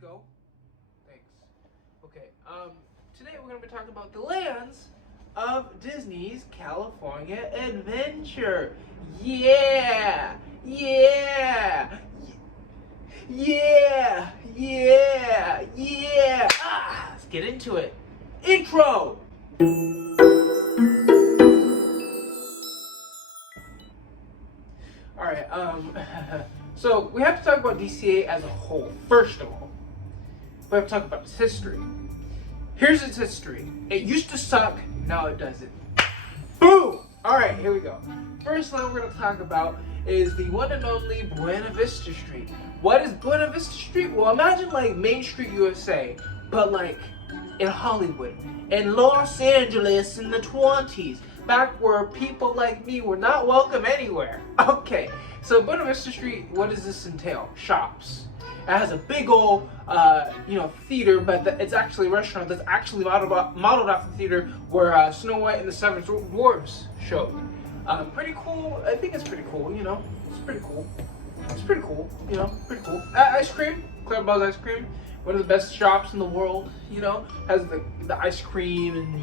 go. Thanks. Okay, today we're going to be talking about the lands of Disney's California Adventure. Yeah! Yeah! Yeah! Yeah! Yeah! Let's get into it. Intro! Alright, so we have to talk about DCA as a whole, first of all. We have to talk about its history. Here's its history. It used to suck, now it doesn't. Boom! Alright, here we go. First land we're going to talk about is the one and only Buena Vista Street. What is Buena Vista Street? Well, imagine like Main Street USA, but like in Hollywood, in Los Angeles in the 20s, back where people like me were not welcome anywhere. Okay, so Buena Vista Street, what does this entail? Shops. It has a big old, theater, but it's actually a restaurant that's actually modeled off the theater where Snow White and the Seven Dwarfs showed. Pretty cool. I think it's pretty cool. It's pretty cool. It's pretty cool. Pretty cool. Ice cream, Clarabelle's ice cream. One of the best shops in the world. Has the ice cream and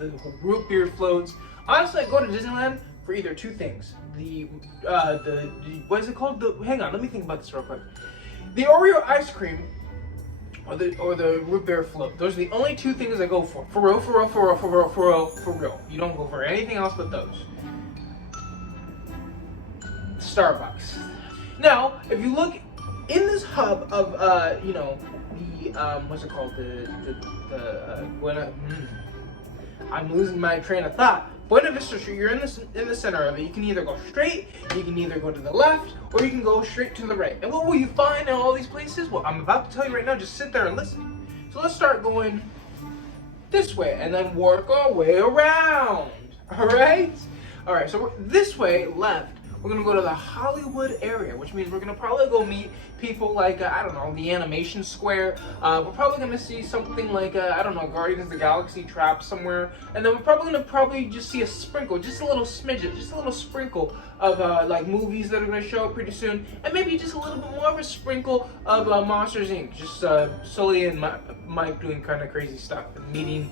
the root beer floats. Honestly, I go to Disneyland for either two things. The what is it called? Hang on, let me think about this real quick. The Oreo ice cream or the root beer float. Those are the only two things I go for. For real. You don't go for anything else but those. Starbucks. Now, if you look in this hub of what's it called? I'm losing my train of thought. Buena Vista Street, you're in the center of it. You can either go straight, you can either go to the left, or you can go straight to the right. And what will you find in all these places? Well, I'm about to tell you right now. Just sit there and listen. So let's start going this way and then work our way around. All right? All right, so this way, left. We're going to go to the Hollywood area, which means we're going to probably go meet people like, I don't know, the Animation Square. We're probably going to see something like, I don't know, Guardians of the Galaxy trapped somewhere. And then we're probably going to just see a sprinkle, just a little smidget, just a little sprinkle of like movies that are going to show up pretty soon. And maybe just a little bit more of a sprinkle of Monsters, Inc. Just Sully and Mike doing kind of crazy stuff. And meeting,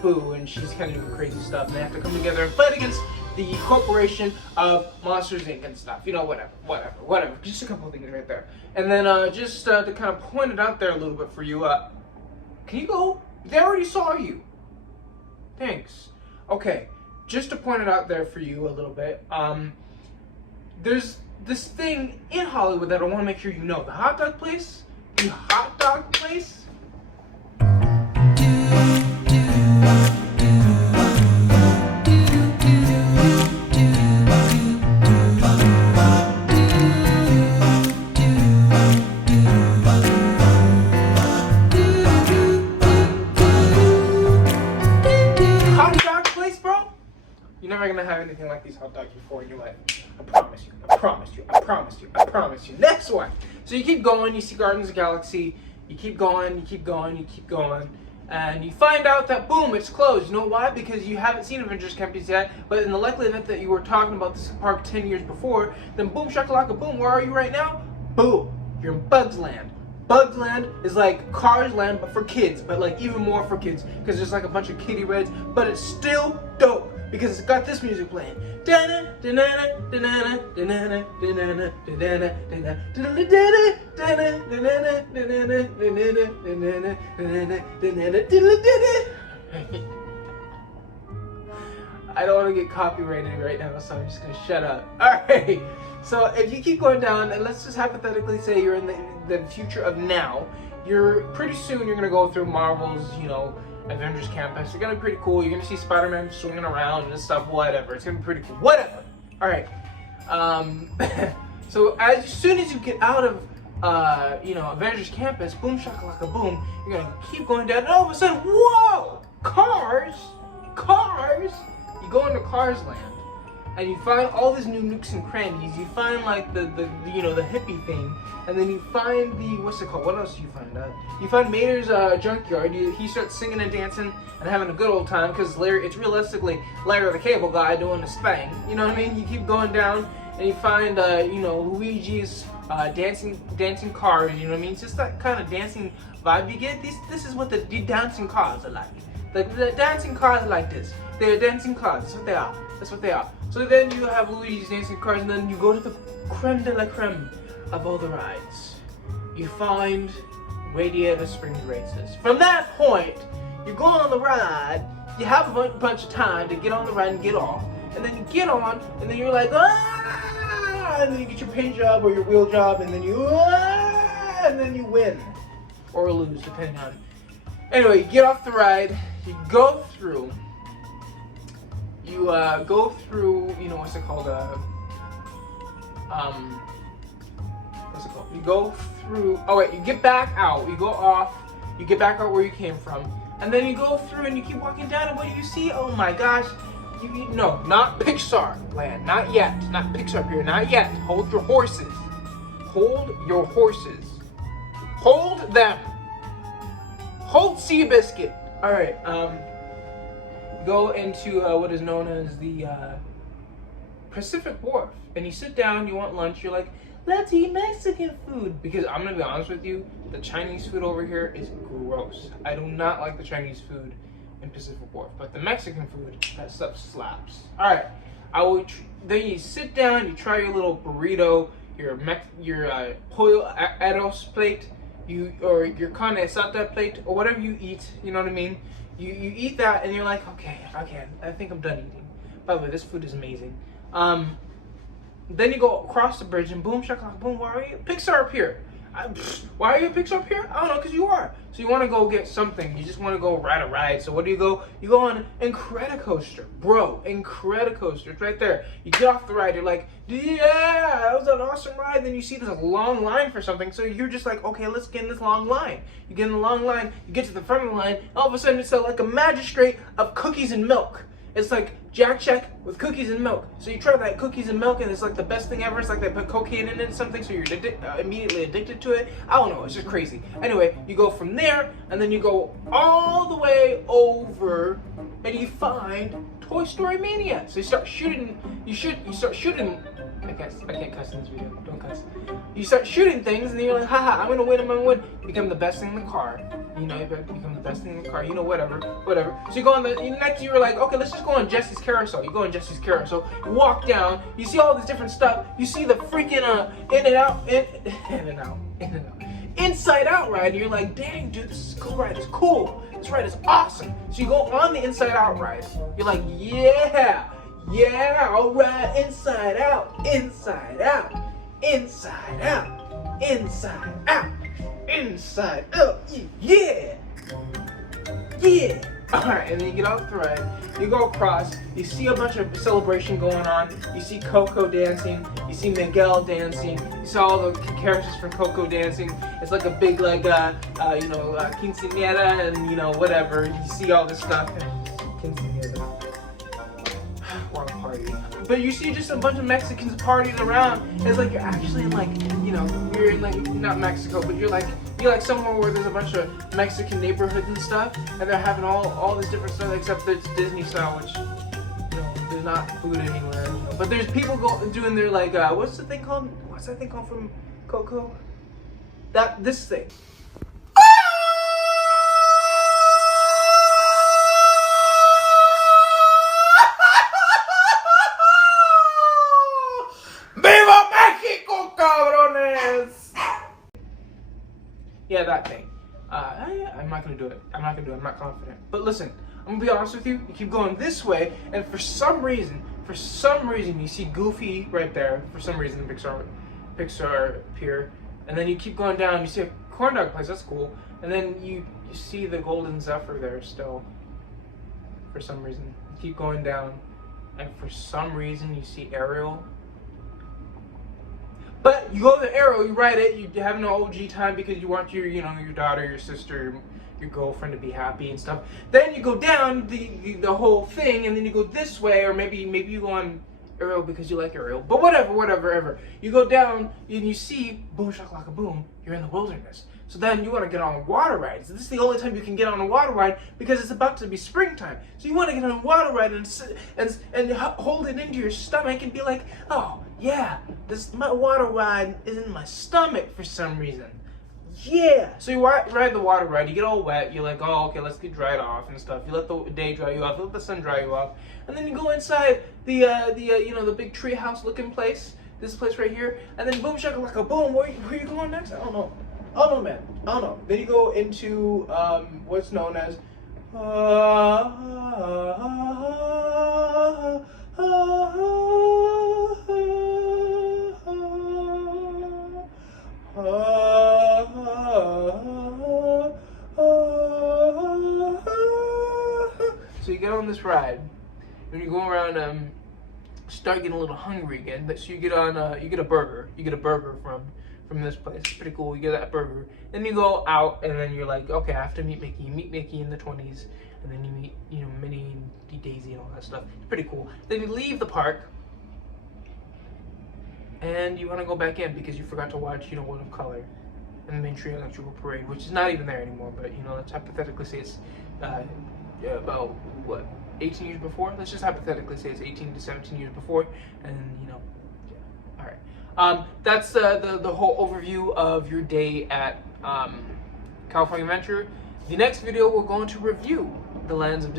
Boo, and she's kind of doing crazy stuff. And they have to come together and fight against the corporation of Monsters Inc. and stuff, whatever. Just a couple of things right there. And then just to kind of point it out there a little bit for you, can you go? They already saw you. Thanks. Okay, just to point it out there for you a little bit, there's this thing in Hollywood that I want to make sure you know. The hot dog place. You're never gonna have anything like these hot dogs before in your life. I promise you. Next one. So you keep going, you see Guardians of the Galaxy, you keep going, and you find out that boom, it's closed. You know why? Because you haven't seen Avengers Campus yet, but in the likely event that you were talking about this park 10 years before, then boom shakalaka boom, where are you right now? Boom. You're in Bugs Land. Bugs Land is like Cars Land, but for kids, but like even more for kids, because there's like a bunch of kitty rides, but it's still dope. Because it's got this music playing. I don't want to get copyrighted right now, so I'm just going to shut up. Alright, so if you keep going down, and let's just hypothetically say you're in the future of now, pretty soon you're going to go through Marvel's, Avengers Campus. It's gonna be pretty cool. You're gonna see Spider-Man swinging around and stuff, whatever. It's gonna be pretty cool. Whatever. Alright. So as soon as you get out of Avengers Campus, boom shakalaka boom, you're gonna keep going down, and all of a sudden, whoa! Cars! You go into Cars Land. And you find all these new nooks and crannies. You find like the hippie thing, and then you find what's it called? What else do you find? You find Mater's junkyard. He starts singing and dancing and having a good old time because it's realistically Larry the Cable Guy doing his thing. You know what I mean? You keep going down and you find Luigi's dancing cars. You know what I mean? It's just that kind of dancing vibe you get. This is what the dancing cars are like. The dancing cars are like this. They're dancing cars. That's what they are. That's what they are. So then you have Luigi's dancing cars, and then you go to the creme de la creme of all the rides. You find Radiator Springs Races. From that point, you go on the ride. You have a bunch of time to get on the ride and get off, and then you get on, and then you're like, ah! And then you get your paint job or your wheel job, and then and then you win or lose, depending on. Anyway, you get off the ride. You go through. You go through. You know what's it called? What's it called? You go through. Oh wait, you get back out. You go off. You get back out where you came from. And then you go through and you keep walking down, and what do you see? Oh my gosh. No, not Pixar land. Not yet. Not Pixar Pier. Not yet. Hold your horses. Hold your horses. Hold them. Hold Seabiscuit. Alright, go into what is known as the Pacific Wharf. And you sit down, you want lunch, you're like, let's eat Mexican food. Because I'm gonna be honest with you, the Chinese food over here is gross. I do not like the Chinese food in Pacific Wharf, but the Mexican food, that stuff slaps. All right, then you sit down, you try your little burrito, your pollo arroz plate, or your carne asada plate, or whatever you eat. You know what I mean? You eat that, and you're like, okay, I think I'm done eating. By the way, this food is amazing. Then you go across the bridge, and boom, shakalaka, boom. Why are you Pixar Pier? Why are you Pixar Pier? I don't know, because you are. So you want to go get something. You just want to go ride a ride. So what do? You go on Incredicoaster. Bro, Incredicoaster. It's right there. You get off the ride. You're like, yeah, that was an awesome ride. Then you see this long line for something. So you're just like, okay, let's get in this long line. You get in the long line. You get to the front of the line. All of a sudden, it's like a magistrate of cookies and milk. It's like Jack Check with cookies and milk. So you try that cookies and milk, and it's like the best thing ever. It's like they put cocaine in it or something, so you're immediately addicted to it. I don't know. It's just crazy. Anyway, you go from there, and then you go all the way over, and you find Toy Story Mania. So you start shooting. You start shooting. I can't cuss in this video. Don't cuss. You start shooting things, and then you're like, haha, I'm gonna win. I'm gonna win. Become the best thing in the car. You know, you become the best thing in the car. You know, whatever. So you go on next. You're like, okay, let's just go on Jesse's Carousel. You go on Jesse's Carousel. You walk down. You see all this different stuff. You see the freaking Inside Out ride. And you're like, dang, dude, this ride is cool. This ride is awesome. So you go on the Inside Out ride. You're like, yeah, all right, Inside Out, Inside Out, Inside Out, Inside Out. Inside out, yeah. Alright, and then you get off the ride, you go across, you see a bunch of celebration going on, you see Coco dancing, you see Miguel dancing, you saw all the characters from Coco dancing. It's like a big, quinceañera and, whatever. You see all this stuff. Quinceañera. Wrong party. But you see just a bunch of Mexicans partying around. It's like you're actually in you're in not Mexico, but you're like somewhere where there's a bunch of Mexican neighborhoods and stuff, and they're having all this different stuff, except that it's Disney style, which there's not food anywhere. But there's people doing their what's that thing called from Coco? This thing. Yeah, that thing. I'm not gonna do it. I'm not confident. But listen, I'm gonna be honest with you. You keep going this way, and for some reason, you see Goofy right there. For some reason, Pixar Pier, and then you keep going down. You see a corn dog place. That's cool. And then you see the Golden Zephyr there still. For some reason, you keep going down, and for some reason, you see Ariel. But you go to the Arrow, you ride it, you have an OG time because you want your daughter, your sister, your girlfriend to be happy and stuff. Then you go down the whole thing, and then you go this way, or maybe you go on Arrow because you like Ariel. But whatever. You go down and you see boom shakalaka boom, you're in the wilderness. So then you want to get on a water ride. So this is the only time you can get on a water ride because it's about to be springtime. So you want to get on a water ride and hold it into your stomach and be like, oh Yeah, my water ride is in my stomach for some reason. Yeah. So you ride the water ride, you get all wet, you're like, oh, okay, let's get dried off and stuff. You let the day dry you off, you let the sun dry you off, and then you go inside the big tree house looking place, this place right here, and then boom shakalaka boom, where you going next? I don't know. I don't know, man. I don't know. Then you go into what's known as so you get on this ride, and you go around, start getting a little hungry again. So you get on, you get a burger. You get a burger from this place. It's pretty cool. You get that burger. Then you go out, and then you're like, okay, I have to meet Mickey. You meet Mickey in the 20s, and then you meet, Minnie and Daisy and all that stuff. It's pretty cool. Then you leave the park, and you want to go back in because you forgot to watch, One of Color and the main tree electrical parade, which is not even there anymore. But let's hypothetically say it's about what 18 years before. Let's just hypothetically say it's 18 to 17 years before, and yeah. All right. That's the whole overview of your day at California Adventure. The next video we're going to review the lands of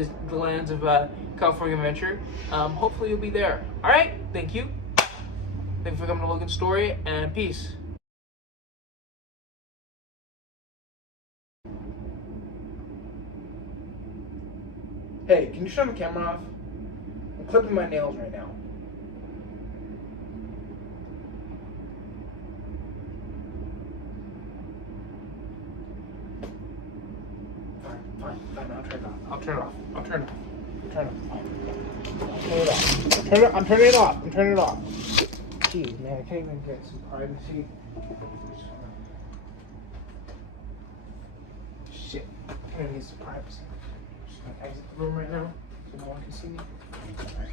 California Adventure. Hopefully you'll be there. All right. Thank you. Thanks for coming to Logan's Story, and peace. Hey, can you turn the camera off? I'm clipping my nails right now. Fine, I'll turn it off. I'll turn it off. Jeez, man, I can't even get some privacy. Shit, I need some privacy. I'm just gonna exit the room right now so no one can see me. All right,